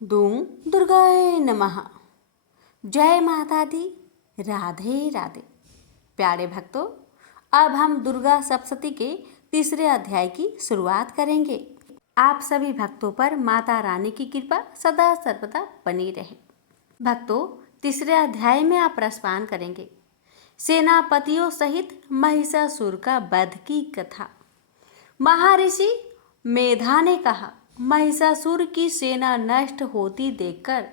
दूं दुर्गाए नमः। जय माता दी। राधे राधे। प्यारे भक्तों, अब हम दुर्गा सप्तशती के तीसरे अध्याय की शुरुआत करेंगे। आप सभी भक्तों पर माता रानी की कृपा सदा सर्वदा बनी रहे। भक्तों, तीसरे अध्याय में आप रसपान करेंगे सेनापतियों सहित महिषासुर का वध की कथा। महर्षि मेधा ने कहा, महिषासुर की सेना नष्ट होती देखकर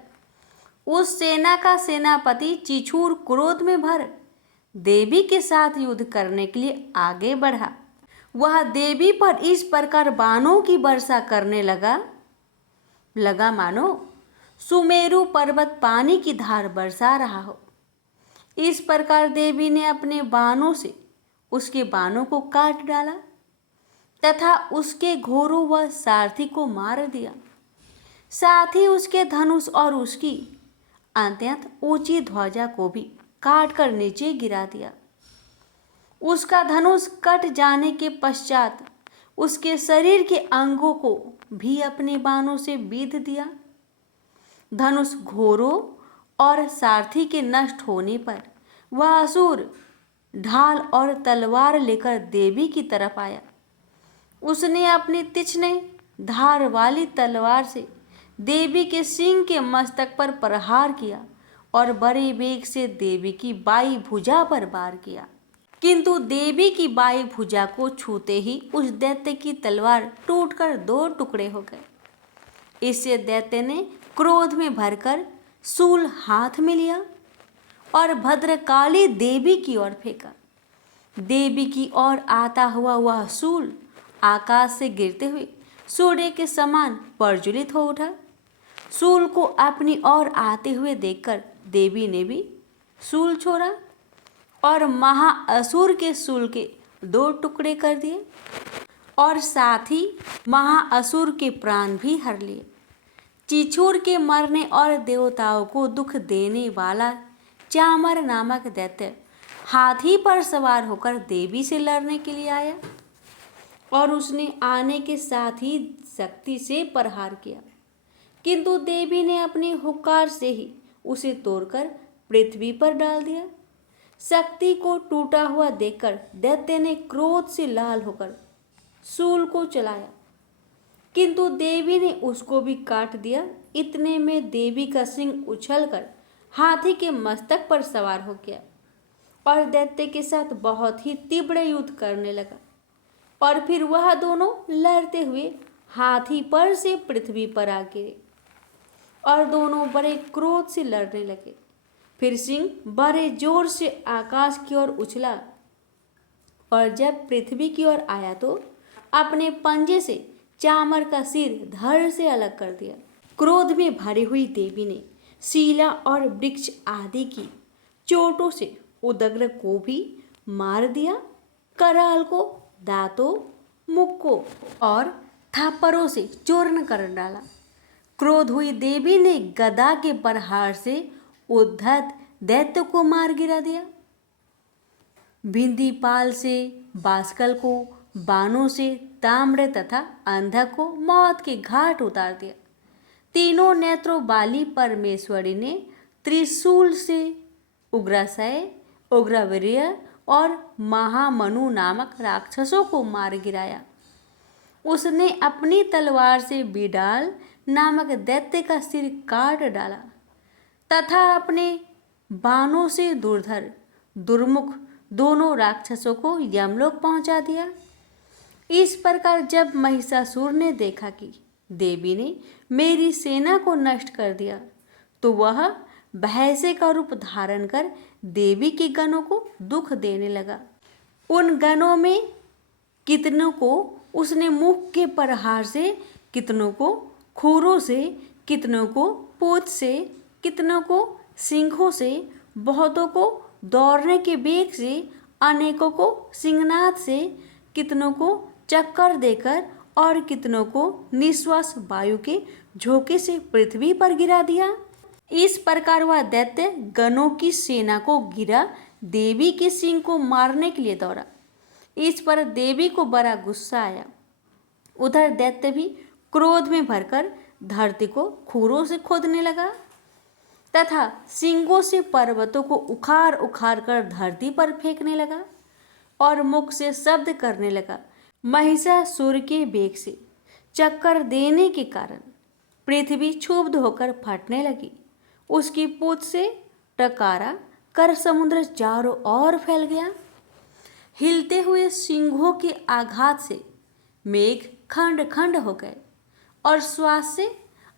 उस सेना का सेनापति चिछूर क्रोध में भर देवी के साथ युद्ध करने के लिए आगे बढ़ा। वह देवी पर इस प्रकार बाणों की वर्षा करने लगा मानो सुमेरु पर्वत पानी की धार बरसा रहा हो। इस प्रकार देवी ने अपने बाणों से उसके बाणों को काट डाला तथा उसके घोड़ों व सारथी को मार दिया। साथ ही उसके धनुष और उसकी अत्यंत ऊंची ध्वजा को भी काट कर नीचे गिरा दिया। उसका धनुष कट जाने के पश्चात उसके शरीर के अंगों को भी अपने बाणों से बीध दिया। धनुष घोड़ों और सारथी के नष्ट होने पर वह असुर ढाल और तलवार लेकर देवी की तरफ आया। उसने अपनी तीक्ष्ण धार वाली तलवार से देवी के सिंह के मस्तक पर प्रहार किया और बड़े वेग से देवी की बाई भुजा पर वार किया, किंतु देवी की बाई भुजा को छूते ही उस दैत्य की तलवार टूटकर दो टुकड़े हो गए। इससे दैत्य ने क्रोध में भरकर शूल हाथ में लिया और भद्रकाली देवी की ओर फेंका। देवी की ओर आता हुआ वह शूल आकाश से गिरते हुए सूर्य के समान प्रज्वलित हो उठा। शूल को अपनी ओर आते हुए देखकर देवी ने भी शूल छोड़ा और महाअसुर के शूल के दो टुकड़े कर दिए और साथ ही महाअसुर के प्राण भी हर लिए। चिछूर के मरने और देवताओं को दुख देने वाला चामर नामक दैत्य हाथी पर सवार होकर देवी से लड़ने के लिए आया और उसने आने के साथ ही शक्ति से प्रहार किया, किंतु देवी ने अपनी हुंकार से ही उसे तोड़कर पृथ्वी पर डाल दिया। शक्ति को टूटा हुआ देखकर दैत्य ने क्रोध से लाल होकर शूल को चलाया, किंतु देवी ने उसको भी काट दिया। इतने में देवी का सिंह उछलकर हाथी के मस्तक पर सवार हो गया और दैत्य के साथ बहुत ही तीव्र युद्ध करने लगा और फिर वह दोनों लड़ते हुए हाथी पर से पृथ्वी पर आ गिरे और दोनों बड़े क्रोध से लड़ने लगे। फिर सिंह बड़े जोर से आकाश की ओर उछला और जब पृथ्वी की ओर आया तो अपने पंजे से चामर का सिर धड़ से अलग कर दिया। क्रोध में भरी हुई देवी ने शीला और वृक्ष आदि की चोटों से उदग्र को भी मार दिया। कराल को दांतों, मुख को और थप्पड़ों से चूर्ण कर डाला। क्रोध हुई देवी ने गदा के प्रहार से उद्धत दैत्य को मार गिरा दिया। बिंदीपाल से बाष्कल को, बाणों से ताम्र तथा अंधक को मौत के घाट उतार दिया। तीनों नेत्रों वाली परमेश्वरी ने त्रिशूल से उग्रासय, उग्रवीर्य और महामनु नामक राक्षसों को मार गिराया। उसने अपनी तलवार से बिडाल नामक दैत्य का सिर काट डाला तथा अपने बाणों से दुर्धर, दुर्मुख दोनों राक्षसों को यमलोक पहुंचा दिया। इस प्रकार जब महिषासुर ने देखा कि देवी ने मेरी सेना को नष्ट कर दिया, तो वह भैंसे का रूप धारण कर देवी के गणों को दुख देने लगा। उन गणों में कितनों को उसने मुख के प्रहार से, कितनों को खुरों से, कितनों को पूंछ से, कितनों को सिंहों से, बहुतों को दौड़ने के वेग से, अनेकों को सिंहनाद से, कितनों को चक्कर देकर और कितनों को निश्वास वायु के झोंके से पृथ्वी पर गिरा दिया। इस प्रकार वह दैत्य गणों की सेना को गिरा देवी के सिंह को मारने के लिए दौड़ा। इस पर देवी को बड़ा गुस्सा आया। उधर दैत्य भी क्रोध में भरकर धरती को खुरों से खोदने लगा तथा सींगों से पर्वतों को उखाड़ उखाड़ कर धरती पर फेंकने लगा और मुख से शब्द करने लगा। महिषासुर के वेग से चक्कर देने के कारण पृथ्वी क्षुब्ध होकर फटने लगी। उसकी पूंछ से टकरा कर समुद्र चारों ओर फैल गया। हिलते हुए सिंहों के आघात से मेघ खंड खंड हो गए और श्वास से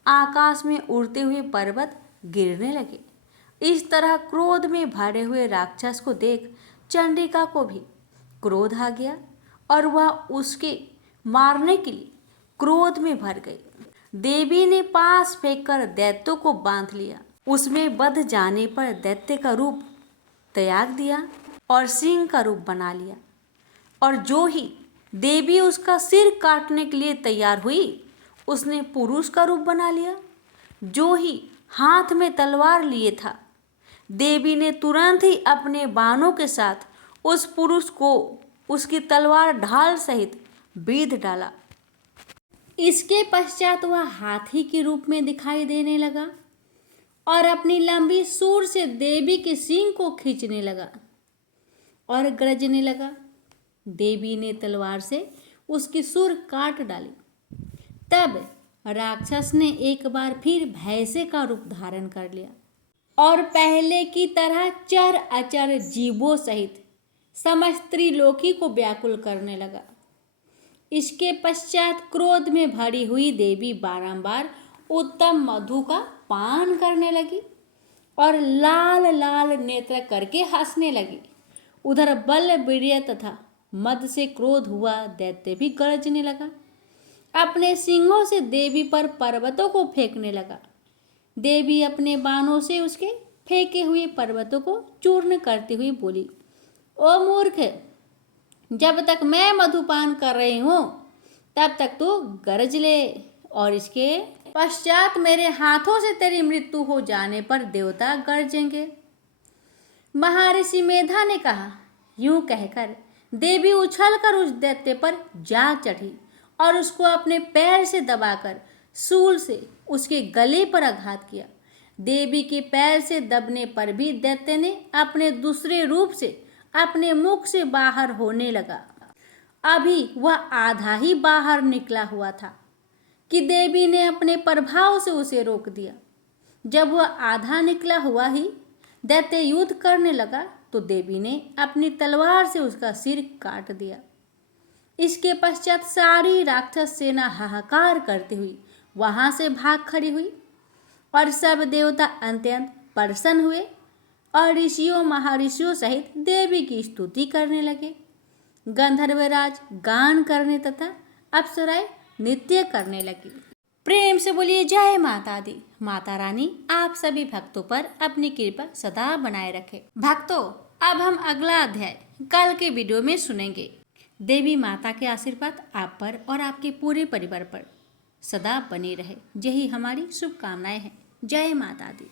आकाश में उड़ते हुए पर्वत गिरने लगे। इस तरह क्रोध में भरे हुए राक्षस को देख चंडिका को भी क्रोध आ गया और वह उसके मारने के लिए क्रोध में भर गई। देवी ने पास फेंककर दैत्यों को बांध लिया। उसमें बध जाने पर दैत्य का रूप त्याग दिया और सिंह का रूप बना लिया। और जो ही देवी उसका सिर काटने के लिए तैयार हुई, उसने पुरुष का रूप बना लिया। जो ही हाथ में तलवार लिए था, देवी ने तुरंत ही अपने बाणों के साथ उस पुरुष को उसकी तलवार ढाल सहित बीध डाला। इसके पश्चात वह हाथी के रूप में दिखाई देने लगा और अपनी लंबी सूंड से देवी के सींग को खींचने लगा और गरजने लगा। देवी ने तलवार से उसकी सूंड काट डाली। तब राक्षस ने एक बार फिर भैंसे का रूप धारण कर लिया और पहले की तरह चर अचर जीवों सहित समस्त त्रिलोकी को व्याकुल करने लगा। इसके पश्चात क्रोध में भरी हुई देवी बारंबार उत्तम मधु का पान करने लगी और लाल लाल नेत्र करके हंसने लगी। उधर बल वीर्य तथा मद से क्रोध हुआ दैत्य भी गरजने लगा। अपने सिंगों से देवी पर पर्वतों को फेंकने लगा। देवी अपने बाणों से उसके फेंके हुए पर्वतों को चूर्ण करती हुई बोली, ओ मूर्ख, जब तक मैं मधुपान कर रही हूँ तब तक तू गरज ले और इसके पश्चात मेरे हाथों से तेरी मृत्यु हो जाने पर देवता गरजेंगे। महर्षि मेधा ने कहा। यूं कहकर देवी उछलकर उस दैत्य पर जा चढ़ी और उसको अपने पैर से दबाकर शूल से उसके गले पर आघात किया। देवी के पैर से दबने पर भी दैत्य ने अपने दूसरे रूप से अपने मुख से बाहर होने लगा। अभी वह आधा ही बाहर निकला हुआ था कि देवी ने अपने प्रभाव से उसे रोक दिया। जब वह आधा निकला हुआ ही दैत्य युद्ध करने लगा तो देवी ने अपनी तलवार से उसका सिर काट दिया। इसके पश्चात सारी राक्षस सेना हाहाकार करती हुई वहां से भाग खड़ी हुई और सब देवता अत्यंत प्रसन्न हुए और ऋषियों महर्षियों सहित देवी की स्तुति करने लगे। गंधर्वराज गान करने तथा अप्सराएं नृत्य करने लगी। प्रेम से बोलिए जय माता दी। माता रानी आप सभी भक्तों पर अपनी कृपा सदा बनाए रखे। भक्तों, अब हम अगला अध्याय कल के वीडियो में सुनेंगे। देवी माता के आशीर्वाद आप पर और आपके पूरे परिवार पर सदा बने रहे, यही हमारी शुभकामनाएं हैं। जय माता दी।